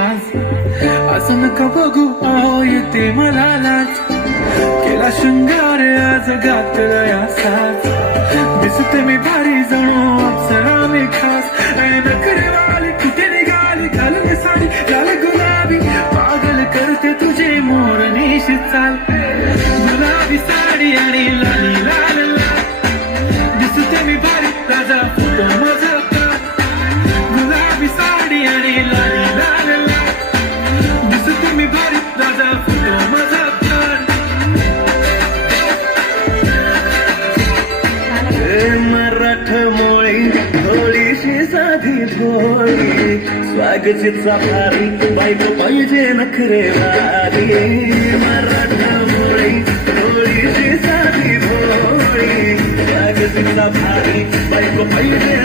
असं नका बघू आओ येते मला लाज केला शृंगार आज घातला साज दिसते मी भारी जणू अप्सरा मी खास नखरे वाली कुठे निघाली घालून साडी लाल गुलाबी पागल करते तुझे मोरनीशी चाल गुलाबी साडी आणि लाली लाल लाल दिसते मी भारी ताजा फोटो माझा गुलाबी साडी आणि लाली लाल लाल दिसते मी भारी ताजा फोटो माझा मराठमोळी थोडीशी साधी भोळी स्वागतीचा भारी बायको पाहिजे नखरेवाली मराठमोळी थोडीशी साधी भोळी स्वागतीचा भारी बायको पाहिजे